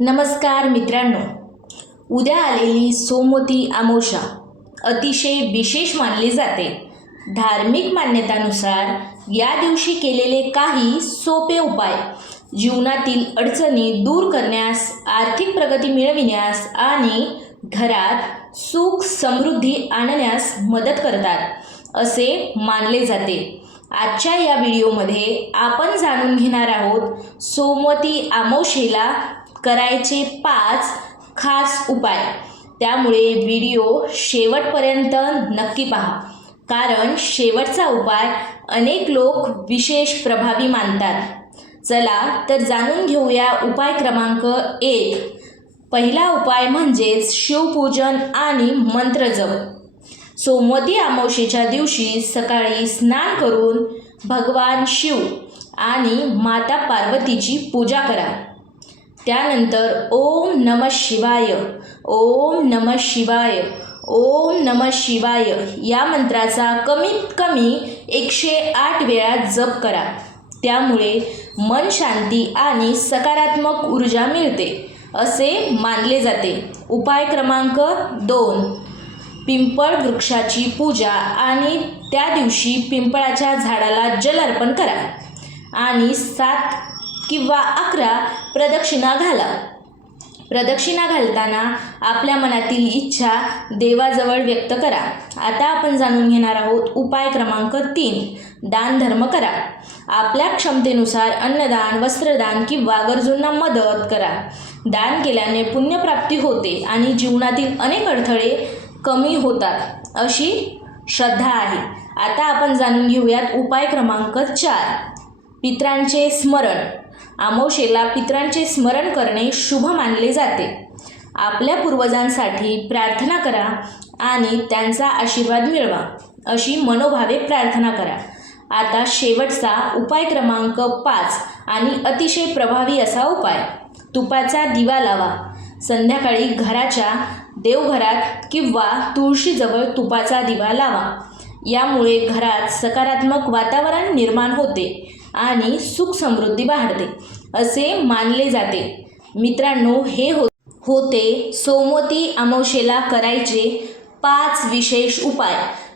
नमस्कार मित्रांनो, उद्या आलेली सोमवती अमावस्या अतिशय विशेष मानली जाते। धार्मिक मान्यतानुसार या दिवशी केलेले काही सोपे उपाय जीवनातील अडचणी दूर करण्यास, आर्थिक प्रगती मिळविण्यास आणि घरात सुख समृद्धी आणण्यास मदत करतात असे मानले जाते। आजच्या या व्हिडिओमध्ये आपण जाणून घेणार आहोत सोमवती अमावस्येला करायचे 5 खास उपाय। त्यामुळे व्हिडिओ शेवटपर्यंत नक्की पहा, कारण शेवटचा उपाय अनेक लोक विशेष प्रभावी मानतात। चला तर जाणून घेऊया उपाय क्रमांक 1। पहिला उपाय म्हणजेच शिवपूजन आणि मंत्रजप। सोमवती अमावस्येच्या दिवशी सकाळी स्नान करून भगवान शिव आणि माता पार्वतीची पूजा करा। त्यानंतर ओम नमः शिवाय, ओम नमः शिवाय, ओम नमः शिवाय या मंत्राचा कमीत कमी 108 वेळा जप करा। त्यामुळे मन शांती आणि सकारात्मक ऊर्जा मिळते असे मानले जाते। उपाय क्रमांक 2। पिंपळ वृक्षाची पूजा आणि त्या दिवशी पिंपळाच्या झाडाला जल अर्पण करा आणि 7 किंवा 11 प्रदक्षिणा घाला। प्रदक्षिणा घालताना आपल्या मनातील इच्छा देवाजवळ व्यक्त करा। आता आपण जाणून घेणार आहोत उपाय क्रमांक 3। दान धर्म करा। आपल्या क्षमतेनुसार अन्नदान, वस्त्रदान किंवा गरजूंना मदत करा। दान केल्याने पुण्यप्राप्ती होते आणि जीवनातील अनेक अडथळे कमी होतात अशी श्रद्धा आहे। आता आपण जाणून घेऊयात उपाय क्रमांक 4। पितरांचे स्मरण। अमावस्येला पितरांचे स्मरण करणे शुभ मानले जाते। आपल्या पूर्वजांसाठी प्रार्थना करा आणि त्यांचा आशीर्वाद मिळवा अशी मनोभावे प्रार्थना करा। आता शेवटचा उपाय क्रमांक 5 आणि अतिशय प्रभावी असा उपाय। तुपाचा दिवा लावा। संध्याकाळी घराच्या देवघरात किंवा तुळशीजवळ तुपाचा दिवा लावा। यामुळे घरात सकारात्मक वातावरण निर्माण होते आणि सुख समृद्धी वाढते असे मानले जाते। मित्रांनो, हे होते सोमवती अमावस्येला करायचे 5 विशेष उपाय।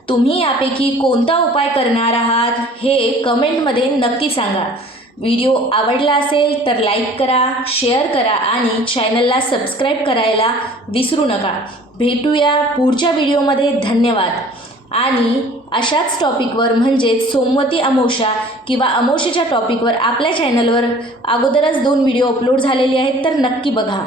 तुम्ही यापैकी कोणता उपाय करणार आहात हे कमेंटमध्ये नक्की सांगा। व्हिडिओ आवडला असेल तर लाईक करा, शेअर करा आणि चॅनलला सबस्क्राईब करायला विसरू नका। भेटूया पुढच्या व्हिडिओमध्ये। धन्यवाद। आणि अशाच टॉपिकवर म्हणजेच सोमवती अमावस्या किंवा अमावस्येच्या टॉपिकवर आपल्या चॅनलवर अगोदरच 2 व्हिडिओ अपलोड झालेले आहेत, तर नक्की बघा।